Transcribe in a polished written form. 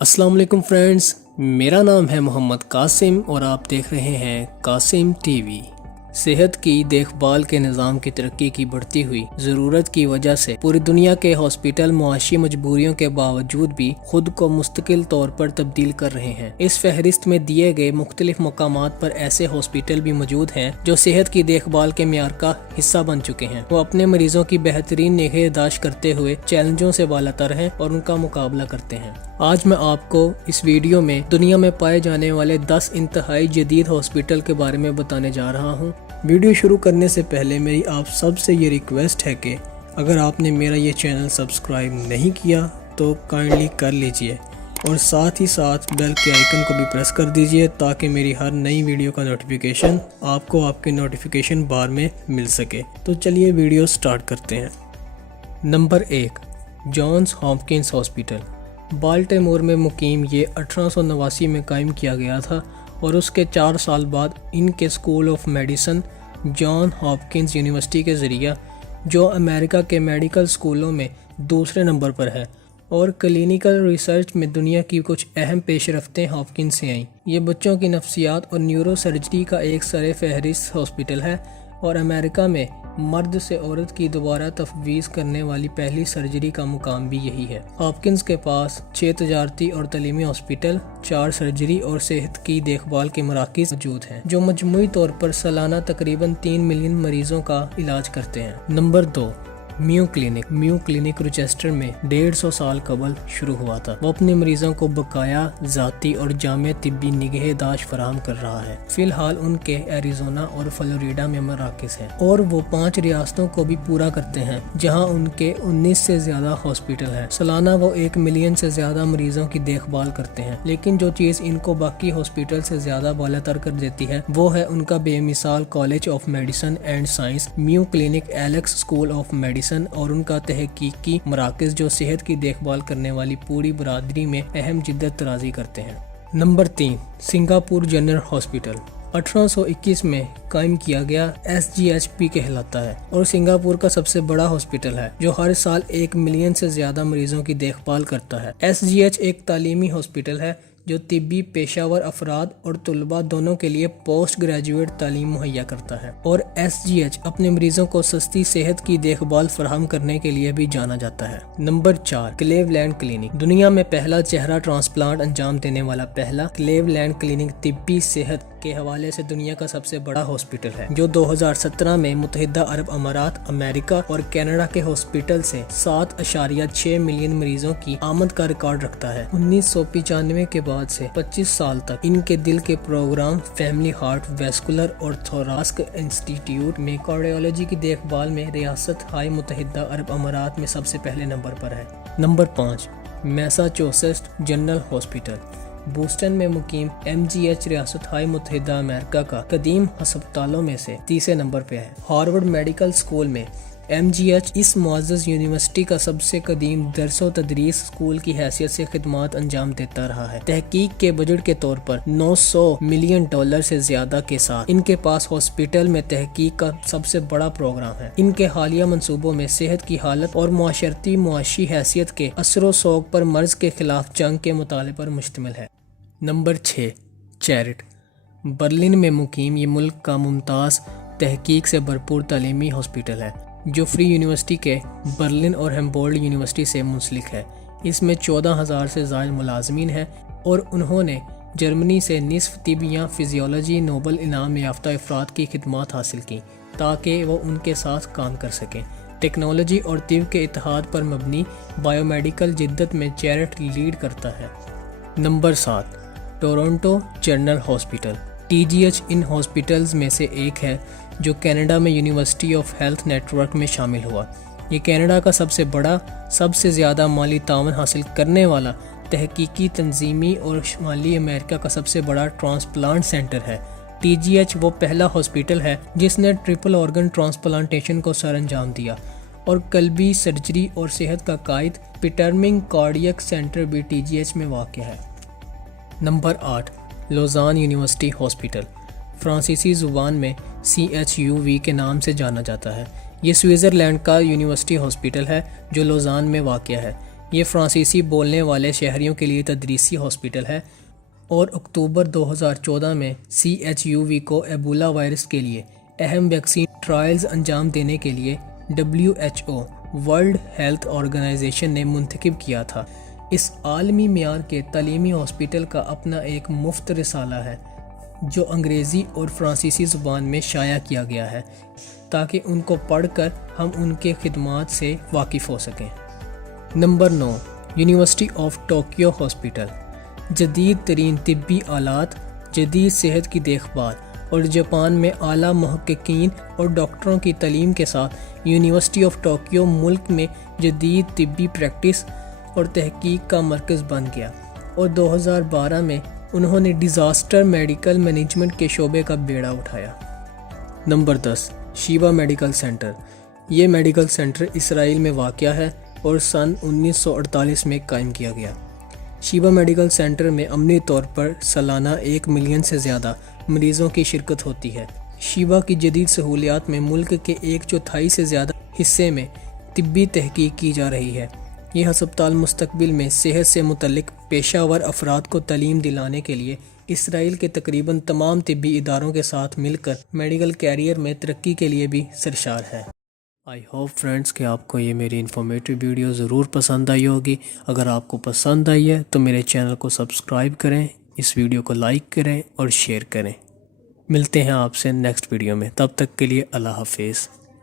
السلام علیکم فرینڈز، میرا نام ہے محمد قاسم اور آپ دیکھ رہے ہیں قاسم ٹی وی۔ صحت کی دیکھ بھال کے نظام کی ترقی کی بڑھتی ہوئی ضرورت کی وجہ سے پوری دنیا کے ہاسپٹل معاشی مجبوریوں کے باوجود بھی خود کو مستقل طور پر تبدیل کر رہے ہیں۔ اس فہرست میں دیے گئے مختلف مقامات پر ایسے ہاسپٹل بھی موجود ہیں جو صحت کی دیکھ بھال کے معیار کا حصہ بن چکے ہیں۔ وہ اپنے مریضوں کی بہترین نگہداشت کرتے ہوئے چیلنجوں سے بالاتر ہیں اور ان کا مقابلہ کرتے ہیں۔ آج میں آپ کو اس ویڈیو میں دنیا میں پائے جانے والے 10 انتہائی جدید ہاسپٹل کے بارے میں بتانے جا رہا ہوں۔ ویڈیو شروع کرنے سے پہلے میری آپ سب سے یہ ریکویسٹ ہے کہ اگر آپ نے میرا یہ چینل سبسکرائب نہیں کیا تو کائنڈلی کر لیجئے اور ساتھ ہی ساتھ بیل کے آئیکن کو بھی پریس کر دیجئے تاکہ میری ہر نئی ویڈیو کا نوٹیفیکیشن آپ کو آپ کے نوٹیفیکیشن بار میں مل سکے۔ تو چلیے ویڈیو سٹارٹ کرتے ہیں۔ Number 1، Johns Hopkins hospital. Baltimore میں مقیم یہ 1889 میں قائم کیا گیا تھا اور اس کے 4 سال بعد ان کے school of medicine John Hopkins University کے ذریعہ، جو امریکہ کے میڈیکل اسکولوں میں دوسرے نمبر پر ہے اور کلینیکل ریسرچ میں دنیا کی کچھ اہم پیش رفتیں ہاپکنس سے آئیں۔ یہ بچوں کی نفسیات اور نیورو سرجری کا ایک سر فہرست ہاسپٹل ہے اور امریکہ میں مرد سے عورت کی دوبارہ تفویض کرنے والی پہلی سرجری کا مقام بھی یہی ہے۔ ہاپکنس کے پاس 6 تجارتی اور تعلیمی ہاسپٹل، 4 سرجری اور صحت کی دیکھ بھال کے مراکز موجود ہیں جو مجموعی طور پر سالانہ تقریباً 3 ملین مریضوں کا علاج کرتے ہیں۔ نمبر 2، میو کلینک۔ میو کلینک روچیسٹر میں 150 سال قبل شروع ہوا تھا۔ وہ اپنے مریضوں کو بقایا ذاتی اور جامع طبی نگہداشت فراہم کر رہا ہے۔ فی الحال ان کے ایریزونا اور فلوریڈا میں مراکز ہیں اور وہ 5 ریاستوں کو بھی پورا کرتے ہیں جہاں ان کے 19 سے زیادہ ہاسپٹل ہیں۔ سالانہ وہ 1 ملین سے زیادہ مریضوں کی دیکھ بھال کرتے ہیں، لیکن جو چیز ان کو باقی ہاسپٹل سے زیادہ بالاتر کر دیتی ہے وہ ہے ان کا بے مثال college of medicine and science, mu clinic Alex school of medicine, اور ان کا تحقیقی مراکز جو صحت کی دیکھ بھال کرنے والی پوری برادری میں اہم جدت طرازی کرتے ہیں۔ Number 3، Singapore general hospital. 1821 میں قائم کیا گیا، SGHP کہلاتا ہے اور سنگاپور کا سب سے بڑا ہاسپٹل ہے جو ہر سال 1 ملین سے زیادہ مریضوں کی دیکھ بھال کرتا ہے۔ SGH ایک تعلیمی ہاسپٹل ہے جو طبی پیشہ ور افراد اور طلباء دونوں کے لیے پوسٹ گریجویٹ تعلیم مہیا کرتا ہے، اور SGH اپنے مریضوں کو سستی صحت کی دیکھ بھال فراہم کرنے کے لیے بھی جانا جاتا ہے۔ Number 4، Cleveland clinic. دنیا میں پہلا چہرہ ٹرانسپلانٹ انجام دینے والا پہلا کلیولینڈ کلینک طبی صحت کے حوالے سے دنیا کا سب سے بڑا ہاسپٹل ہے، جو 2017 میں متحدہ عرب امارات، امریکہ اور کینیڈا کے ہاسپٹل سے 7.6 ملین مریضوں کی آمد کا ریکارڈ رکھتا ہے۔ 1995 کے بعد سے 25 سال تک ان کے دل کے پروگرام فیملی ہارٹ ویسکولر اور تھوراسک انسٹیٹیوٹ میں کارڈیالوجی کی دیکھ بھال میں ریاست ہائے متحدہ عرب امارات میں سب سے پہلے نمبر پر ہے۔ Number 5، Massachusetts General Hospital. Boston میں مقیم MGH ریاست ہائے متحدہ امریکہ کا قدیم ہسپتالوں میں سے تیسرے نمبر پہ ہے۔ ہارورڈ میڈیکل اسکول میں MGH اس معزز یونیورسٹی کا سب سے قدیم درس و تدریس اسکول کی حیثیت سے خدمات انجام دیتا رہا ہے۔ تحقیق کے بجٹ کے طور پر $900 ملین سے زیادہ کے ساتھ ان کے پاس ہاسپٹل میں تحقیق کا سب سے بڑا پروگرام ہے۔ ان کے حالیہ منصوبوں میں صحت کی حالت اور معاشرتی معاشی حیثیت کے اثر و سوگ پر مرض کے خلاف جنگ کے مطالعے پر مشتمل ہے۔ نمبر 6، چیرٹ۔ برلن میں مقیم یہ ملک کا ممتاز تحقیق سے بھرپور تعلیمی ہاسپٹل ہے جو فری یونیورسٹی کے برلن اور ہمبولڈ یونیورسٹی سے منسلک ہے۔ اس میں 14,000 سے زائد ملازمین ہیں اور انہوں نے جرمنی سے نصف طب یا فزیولوجی نوبل انعام یافتہ افراد کی خدمات حاصل کی تاکہ وہ ان کے ساتھ کام کر سکیں۔ ٹیکنالوجی اور طب کے اتحاد پر مبنی بائیو میڈیکل جدت میں چیرٹ لیڈ کرتا ہے۔ Number 7، Toronto General Hospital. TGH ان ہاسپٹلز میں سے ایک ہے جو کینیڈا میں University of Health Network میں شامل ہوا۔ یہ کینیڈا کا سب سے بڑا، سب سے زیادہ مالی تعاون حاصل کرنے والا تحقیقی تنظیمی اور شمالی امریکہ کا سب سے بڑا ٹرانسپلانٹ سینٹر ہے۔ TGH وہ پہلا ہاسپٹل ہے جس نے ٹرپل آرگن ٹرانسپلانٹیشن کو سر انجام دیا اور قلبی سرجری اور صحت کا قائد پیٹرمنگ کارڈیک سینٹر بھی TGH میں واقع ہے۔ Number 8، Luzon university hospital. فرانسیسی زبان میں CHUV کے نام سے جانا جاتا ہے۔ یہ سوئٹزرلینڈ کا یونیورسٹی ہاسپٹل ہے جو لوزان میں واقع ہے۔ یہ فرانسیسی بولنے والے شہریوں کے لیے تدریسی ہاسپٹل ہے اور اکتوبر 2014 میں CHUV کو ایبولا وائرس کے لیے اہم ویکسین ٹرائلز انجام دینے کے لیے WHO ورلڈ ہیلتھ آرگنائزیشن نے منتخب کیا تھا۔ اس عالمی معیار کے تعلیمی ہاسپٹل کا اپنا ایک مفت رسالہ ہے جو انگریزی اور فرانسیسی زبان میں شائع کیا گیا ہے تاکہ ان کو پڑھ کر ہم ان کے خدمات سے واقف ہو سکیں۔ Number 9، university of Tokyo hospital. جدید ترین طبی آلات، جدید صحت کی دیکھ بھال اور جاپان میں اعلیٰ محققین اور ڈاکٹروں کی تعلیم کے ساتھ یونیورسٹی آف ٹوکیو ملک میں جدید طبی پریکٹس اور تحقیق کا مرکز بن گیا اور 2012 میں انہوں نے ڈیزاسٹر میڈیکل مینجمنٹ کے شعبے کا بیڑا اٹھایا۔ نمبر 10، شیبا میڈیکل سینٹر۔ یہ میڈیکل سینٹر اسرائیل میں واقع ہے اور سن 1948 میں قائم کیا گیا۔ شیبا میڈیکل سینٹر میں عملی طور پر سالانہ 1 ملین سے زیادہ مریضوں کی شرکت ہوتی ہے۔ شیبا کی جدید سہولیات میں ملک کے 1/4 سے زیادہ حصے میں طبی تحقیق کی جا رہی ہے۔ یہ ہسپتال مستقبل میں صحت سے متعلق پیشہ ور افراد کو تعلیم دلانے کے لیے اسرائیل کے تقریباً تمام طبی اداروں کے ساتھ مل کر میڈیکل کیریئر میں ترقی کے لیے بھی سرشار ہے۔ آئی ہوپ فرینڈز کہ آپ کو یہ میری انفارمیٹیو ویڈیو ضرور پسند آئی ہوگی۔ اگر آپ کو پسند آئی ہے تو میرے چینل کو سبسکرائب کریں، اس ویڈیو کو لائک کریں اور شیئر کریں۔ ملتے ہیں آپ سے نیکسٹ ویڈیو میں، تب تک کے لیے اللہ حافظ۔